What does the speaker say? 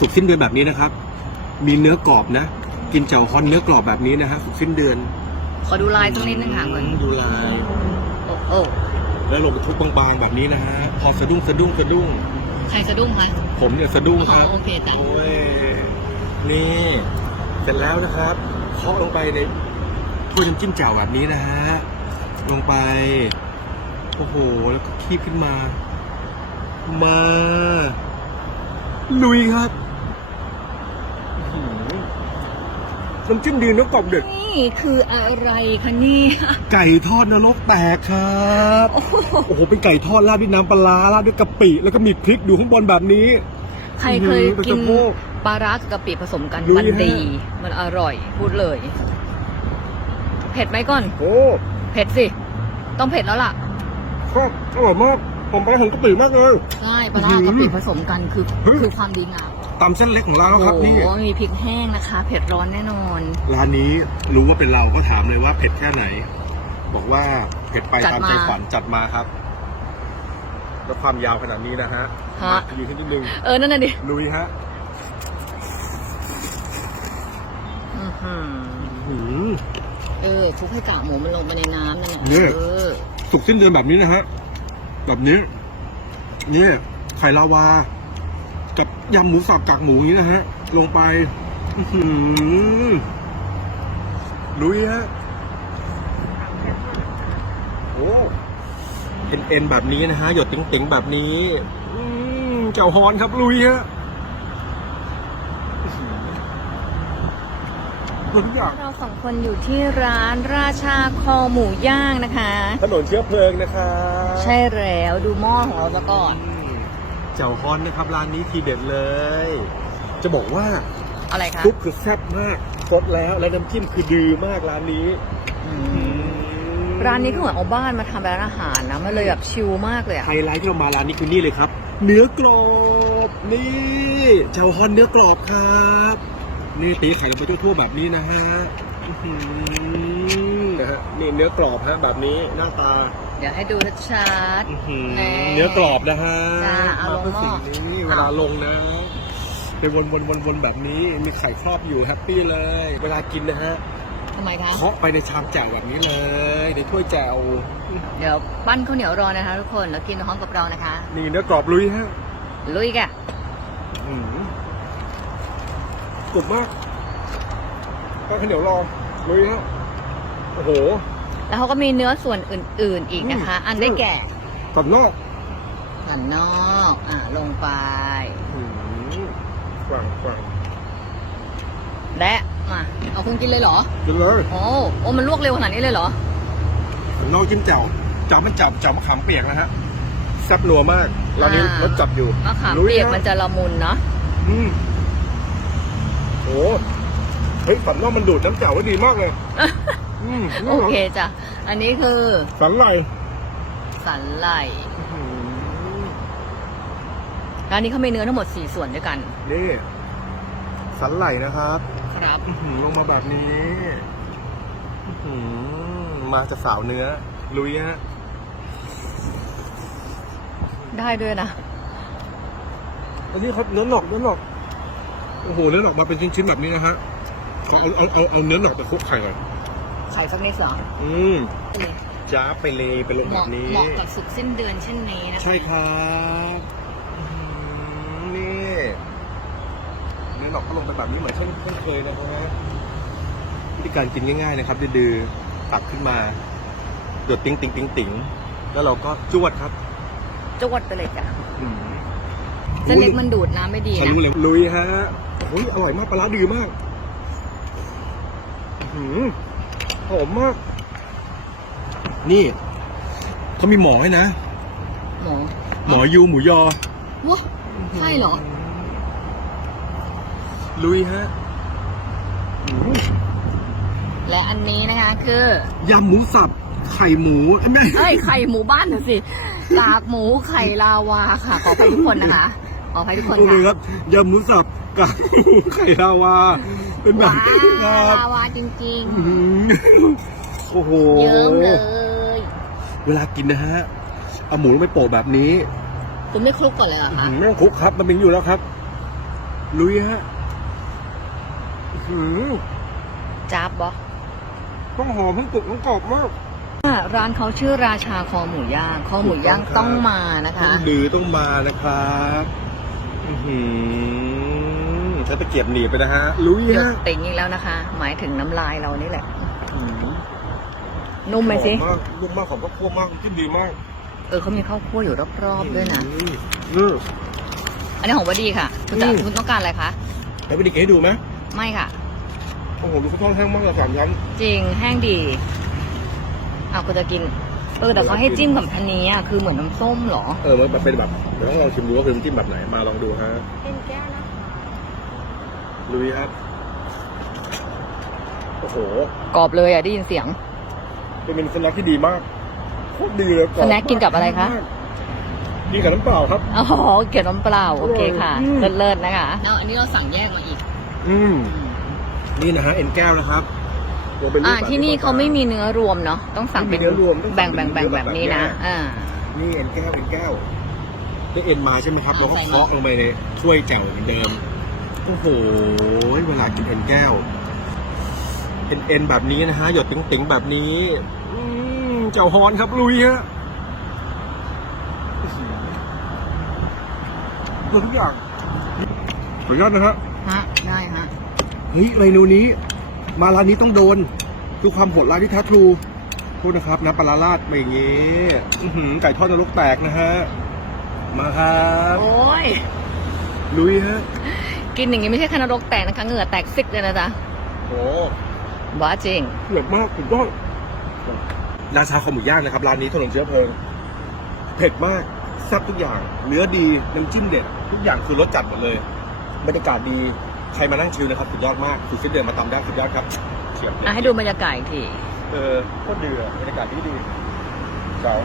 สุกสิ้นเดือนแบบนี้นะครับ มีเนื้อกรอบนะ กินเจ้าฮอนเนื้อกรอบแบบนี้นะฮะสุกสิ้นเดือนขอดูลายตรงนิดนึงค่ะเหมือนดูลาย โอ้โอ้แล้วลงไปทุบบางๆแบบนี้นะฮะพอสะดุ้งสะดุ้งสะดุ้ง ใครสะดุ้งคะผมเนี่ยสะดุ้งอ๋คอรับ โอเคจ้ะโอ้ย นี่ เสร็จแล้วนะครับ เคาะลงไปในถ้วยน้ำจิ้มแจ่วแบบนี้นะฮะ ลงไป โอ้โห แล้วก็คีบขึ้นมา มา ลุยครับอื้อหือ น้ำจิ้มดีเนื้อกรอบเด็ดนี่คืออะไรคะเนี่ยไก่ทอดนรกแตกครับโอ้โหเป็นไก่ทอดราดด้วยน้ำปลาร้าราดด้วยกะปิ แล้วก็มีพริกดูข้างบนแบบนี้ ใครเคยอื้อหือกินเป็นสะโพกปลาร้ากับกะปิผสมกันลุยมันฮะดีมันอร่อยพูดเลย เผ็ดไหมก่อนโอ้เผ็ดสิ ต้องเผ็ดแล้วล่ะชอบอร่อยมากผมไปถึงกะปิมากเลยใช่ปลาร้ากับกะปิผสมกันคือเฮ้ยคือความดีงาม ตำเส้นเล็กของเราโอ้ครับโหนี่มีพริกแห้งนะคะ เผ็ดร้อนแน่นอน ร้านนี้รู้ว่าเป็นเราก็ถามเลยว่าเผ็ดแค่ไหน บอกว่าเผ็ดไปจัดตามมาใจฝันจัดมาครับ แล้วความยาวขนาดนี้นะฮะฮะ มาอยู่ที่นิดนึงเออ นั่นน่ะดิ ลุยฮะอื้อหือหืม เออคลุกให้กากหมูมันลงไปในน้ำนั่นแหละเนี่ย เออสุกสิ้นเดือนแบบนี้นะฮะ แบบนี้ นี่ไข่ลาวา กับยำหมูสับกากหมูอย่างนี้นะฮะ ลงไปอื้อหือลุยฮะโอ้เป็นเอ็นแบบนี้นะฮะ หยดติ๋งๆแบบนี้อืมเจ้าฮอนครับลุยฮะทุกอย่างเราสองคนอยู่ที่ร้านราชาคอหมูย่างนะคะ ถนนเชื้อเพลิงนะครับใช่แล้วดูหม้อของเราซะก่อนเจ้าฮอนนะครับ ร้านนี้ทีเด็ดเลย จะบอกว่าอะไรคะซุปคือแซ่บมากสดแล้ว แล้วน้ำจิ้มคือดีมากร้านนี้อืมร้านนี้เขาเหมือนเอาบ้านมาทำเป็นร้านอาหารนะ มันเลยแบบชิลมากเลยอะไฮไลท์ที่เรามาร้านนี้คือนี่เลยครับ เนื้อกรอบนี่เจ้าฮอนเนื้อกรอบครับ นี่ตีไข่ลงไปทั่วๆแบบนี้นะฮะอื้อหือ นะฮะนี่เนื้อกรอบฮะแบบนี้หน้าตาเดี๋ยวให้ดูชัด อื้อหือแน่เนื้อกรอบนะฮะจ้าเอาลงพื่หม้อสิ่งนี้เวลาลงนะไปวนวนวนวนแบบนี้มีไข่ครอบอยู่แฮปปี้เลย เวลากินนะฮะๆทำไมคะ เคาะไปในชามแจ่วแบบนี้เลยในถ้วยแจ่วเดี๋ยวปั้นข้าวเหนียวรอนะคะทุกคนแล้วกินพร้อมกับเรานะคะ นี่เนื้อกรอบลุยฮะลุยแกะอื้อหือกรุบมาก ก็ข้าวเหนียวรอลุยฮะโอ้โห แล้วเขาก็มีเนื้อส่วนอื่น ๆ อีกนะคะ อืม อันได้แก่สันนอกสันนอกอะลงไป อื้อหือกว่างกว่างและมาเอาคุณกินเลยเหรอ กินเลยโอ้โอ้มันลวกเร็วขนาดนี้เลยเหรอ สันนอกจิ้มแจ่วจ่วมันจับจ่วมะขามเปียกนะฮะแซ่บนัวมากร้านนี้อ่าร รสจัดอยู่มะขามลุเปียกฮะมันจะละมุนเนาะอืมโอ้เฮ้ยสันนอกมันดูดน้ำแจ่วไว้ดีมากเลยอืมโอเคจ้ะ อันนี้คือสันไหลสันไหลร้านนี้เขามีเนื้อทั้งหมด4ส่วนด้วยกัน นี่ สันไหลนะครับ ครับอื้อหือลงมาแบบนี้อื้อหือมาจะสาวเนื้อ ลุยฮะ ได้ด้วยนะ อันนี้ครับเนื้อหนอกเนื้อหนอก โอ้โห เนื้อหนอกมาเป็นชิ้นๆแบบนี้นะฮะขอ เอาเอาเอาเอาเนื้อหนอกไปคลุกไข่ก่อนไข่สักนิดเหรออืมจ้าไปเลยไปลงเหแบมาะบนี้ เหมาะกับสุกสิ้นเดือนเช่นนี้นะคะใช่ครับอื้อหือนี่เนื้อหนอกก็ลงไปแบบนี้เหมือนเช่นเช่นเคยนะครับวิธีการกินง่ายๆนะครับดื้อๆตักขึ้นมาเดือดติ้งติ้งติ้งติ้งแล้วเราก็จวดครับจวดไปเลยจ้ะอืมเส้นเล็กมันดูดน้ำไม่ดีทะนะลุเลยลุยฮะโอ้ยอร่อยมากปลาร้าดีมากอื้อ หือหอมมาก นี่เขามีหมอให้นะ หมอ หมอยูหมูยอว้าใช่เหรอ ลุยฮะอืมและอันนี้นะคะคือยำหมูสับ ไข่หมูเอ้ยไม่ เอ้ยไข่หมูบ้านน่ะสิกากหมูไข่ลาวาค่ะ ขอไปทุกคนนะคะ ขอไปทุกคนโอเคค่ะครับยำหมูสับกับ ไข่ลาวา เป็นแบบว้านี้ครับลาวาจริงอื้อหือโอ้โห ๆ เยิ้มเลย เวลากินนะฮะ เอาหมูลงไปโปะแบบนี้คุณไม่คลุกก่อนเลยเหรออื้อคะหือไม่ต้องคลุกครับ มันเป็นอยู่แล้วครับ ลุยฮะอื้อหือจับบอต้องหอมทั้งกรุบทั้งกรอบมาก ร้านเขาชื่อราชาคอหมูย่าง คอหมูย่างถูกต้ต้อองงครับมานะคะต้องดือต้องมานะครับ อื้อหือใช้ตะเกียบหนีบไปนะฮะลุยหยดฮะติ่งอีกแล้วนะคะ หมายถึงน้ำลายเรานี่แหละนุ่มไหมสิหอมมากนุ่มมากของก็คั่วมากจิ้มดีมากเออเขามีข้าวคั่วอยู่รอบๆด้วยนะ อืมนี่อันนี้ของวดีค่ะ คุณจะอืม คุณต้องการอะไรคะ แล้วไปดิเกให้ดูไหมไม่ค่ะ โอ้โหดูข้าวทอดแห้งมากเลยสามชั้น จริงแห้งดีเอาคุณจะกิน เออแต่เขาให้จิ้มกับอันนี้อะคือเหมือนน้ำส้มเหรอ เออมันเป็นแบบเดี๋ยวต้องลองชิมดูว่าคือน้ำจิ้มแบบไหนมาลองดูฮะ เป็นแก้วนะ ลุยครับ โอ้โหกรอบเลยอะได้ยินเสียง เป็นเมนูสแน็คที่ดีมากโคตรดีเลยรอบสแน็คกินกับอะไรคะมากกินกับน้ำเปล่าครับ อ๋อเกี่ยวน้ำเปล่า โอเคค่ะ อืม เลิศๆนะคะเอาอันนี้เราสั่งแยกมาอีก อืมนี่นะฮะเอ็นแก้วนะครับตัวเป็นรูปอ่าแบบที่นี่เขาไม่มีเนื้อรวมเนาะต้องสั่งเป็นไม่มีเนื้อรวมต้องสั่แบ่งงแบ่งเป็นแบ่งเนื้อแบบแบบนี้นะแยก อ่า นี่เอ็นแก้วเอ็นแก้วได้เอ็นมาใช่ไหมครับเอาเราก็ใส่มา เคาะลงไปในถ้วยแจ่วเหมือนเดิมโอ้โห เวลากินเอ็นแก้ว เอ็นเอ็นแบบนี้นะฮะ หยดติ๋งๆแบบนี้อืมเจ้าฮอนครับลุยฮะเพื่อทุกอย่างขออนุญาตนะฮะฮะ ได้ฮะ เฮ้ยเมนูนี้ มาร้านนี้ต้องโดน ดูความโหดร้ายที่แท้ทรูโทษนะครับน้ำปลาร้าราดมาอย่างงี้อื้อหือไก่ทอดนรกแตกนะฮะ มาครับ โอ้ยลุยฮะ กินอย่างงี้ไม่ใช่แค่นรกแตกนะคะเหงื่อแตกซิกเลยนะจ๊ะโอ้บ้าจริงเผ็ดมากสุดยอดราชาคอหมูย่างนะครับร้านนี้ถนนเชื้อเพลิงเผ็ดมากแซ่บทุกอย่าง เนื้อดีน้ำจิ้มเด็ดทุกอย่างคือรสจัดหมดเลยบรรยากาศดีใครมานั่งชิลนะครับสุดยอดมากสุดฟิตเดินมาตำได้สุดยอดครับเฉียบอะให้ดูบรรยากาศอีกทีเออโคตรดีอะบรรยากาศดีดีเจ๋ว